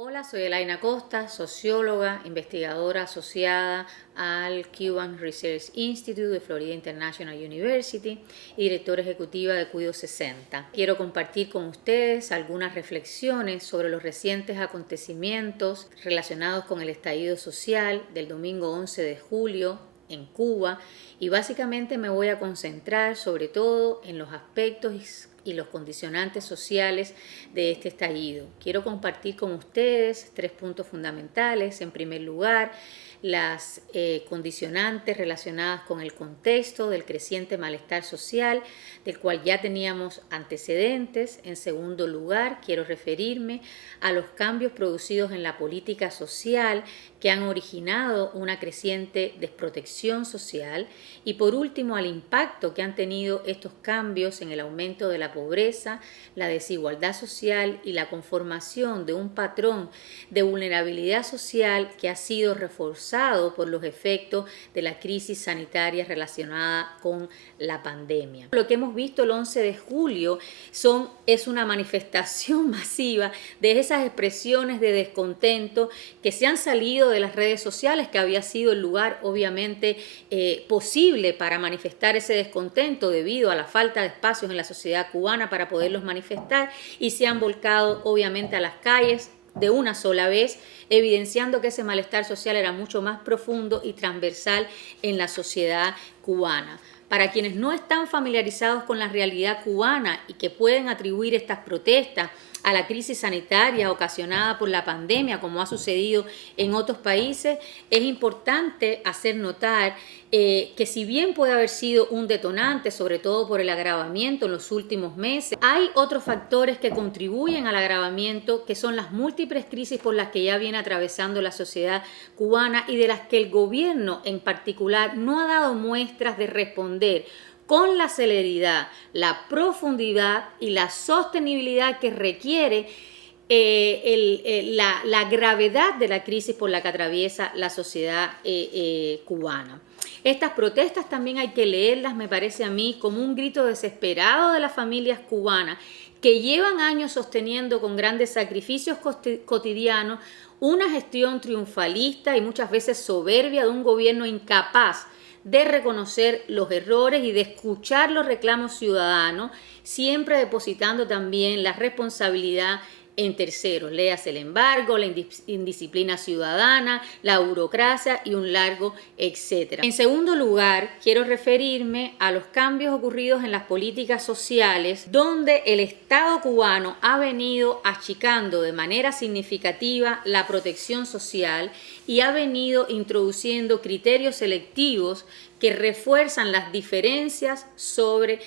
Hola, soy Elaina Costa, socióloga, investigadora asociada al Cuban Research Institute de Florida International University y directora ejecutiva de Cuido 60. Quiero compartir con ustedes algunas reflexiones sobre los recientes acontecimientos relacionados con el estallido social del domingo 11 de julio en Cuba, y básicamente me voy a concentrar sobre todo en los aspectos y los condicionantes sociales de este estallido. Quiero compartir con ustedes 3 puntos fundamentales. En primer lugar, las condicionantes relacionadas con el contexto del creciente malestar social, del cual ya teníamos antecedentes. En segundo lugar, quiero referirme a los cambios producidos en la política social que han originado una creciente desprotección social, y por último al impacto que han tenido estos cambios en el aumento de la pobreza, la desigualdad social y la conformación de un patrón de vulnerabilidad social que ha sido reforzado por los efectos de la crisis sanitaria relacionada con la pandemia. Lo que hemos visto el 11 de julio es una manifestación masiva de esas expresiones de descontento que se han salido de las redes sociales, que había sido el lugar obviamente posible para manifestar ese descontento debido a la falta de espacios en la sociedad cubana para poderlos manifestar, y se han volcado obviamente a las calles de una sola vez, evidenciando que ese malestar social era mucho más profundo y transversal en la sociedad cubana. Para quienes no están familiarizados con la realidad cubana y que pueden atribuir estas protestas a la crisis sanitaria ocasionada por la pandemia, como ha sucedido en otros países, es importante hacer notar que si bien puede haber sido un detonante, sobre todo por el agravamiento en los últimos meses, hay otros factores que contribuyen al agravamiento, que son las múltiples crisis por las que ya viene atravesando la sociedad cubana y de las que el gobierno en particular no ha dado muestras de responder con la celeridad, la profundidad y la sostenibilidad que requiere la gravedad de la crisis por la que atraviesa la sociedad cubana. Estas protestas también hay que leerlas, me parece a mí, como un grito desesperado de las familias cubanas que llevan años sosteniendo con grandes sacrificios cotidianos una gestión triunfalista y muchas veces soberbia de un gobierno incapaz de reconocer los errores y de escuchar los reclamos ciudadanos, siempre depositando también la responsabilidad en terceros, léase el embargo, la indisciplina ciudadana, la burocracia y un largo etcétera. En segundo lugar, quiero referirme a los cambios ocurridos en las políticas sociales, donde el Estado cubano ha venido achicando de manera significativa la protección social y ha venido introduciendo criterios selectivos que refuerzan las diferencias sobre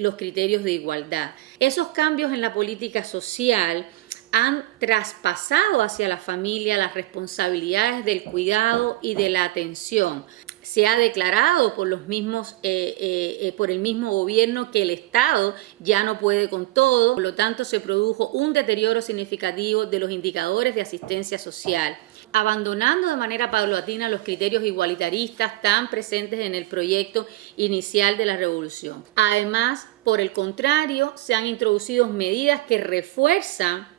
los criterios de igualdad. Esos cambios en la política social han traspasado hacia la familia las responsabilidades del cuidado y de la atención. Se ha declarado por el mismo gobierno que el Estado ya no puede con todo, por lo tanto se produjo un deterioro significativo de los indicadores de asistencia social, abandonando de manera paulatina los criterios igualitaristas tan presentes en el proyecto inicial de la revolución. Además, por el contrario, se han introducido medidas que refuerzan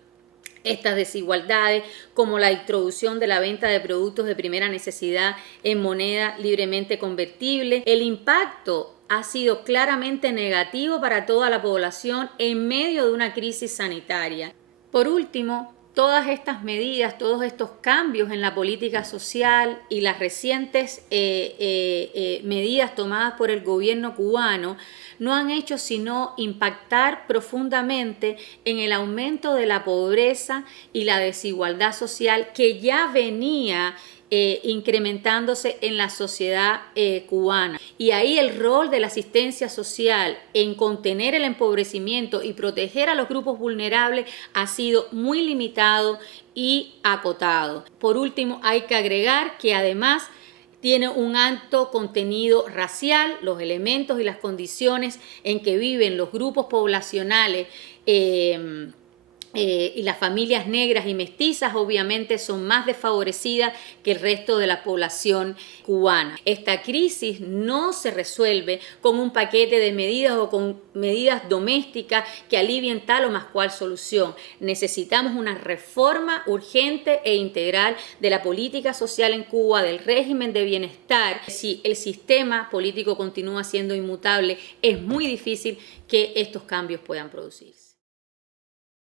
estas desigualdades, como la introducción de la venta de productos de primera necesidad en moneda libremente convertible. El impacto ha sido claramente negativo para toda la población en medio de una crisis sanitaria. Por último, todas estas medidas, todos estos cambios en la política social y las recientes medidas tomadas por el gobierno cubano no han hecho sino impactar profundamente en el aumento de la pobreza y la desigualdad social que ya venía incrementándose en la sociedad cubana. Y ahí el rol de la asistencia social en contener el empobrecimiento y proteger a los grupos vulnerables ha sido muy limitado y acotado. Por último, hay que agregar que además tiene un alto contenido racial, los elementos y las condiciones en que viven los grupos poblacionales y las familias negras y mestizas obviamente son más desfavorecidas que el resto de la población cubana. Esta crisis no se resuelve con un paquete de medidas o con medidas domésticas que alivien tal o más cual solución. Necesitamos una reforma urgente e integral de la política social en Cuba, del régimen de bienestar. Si el sistema político continúa siendo inmutable, es muy difícil que estos cambios puedan producirse.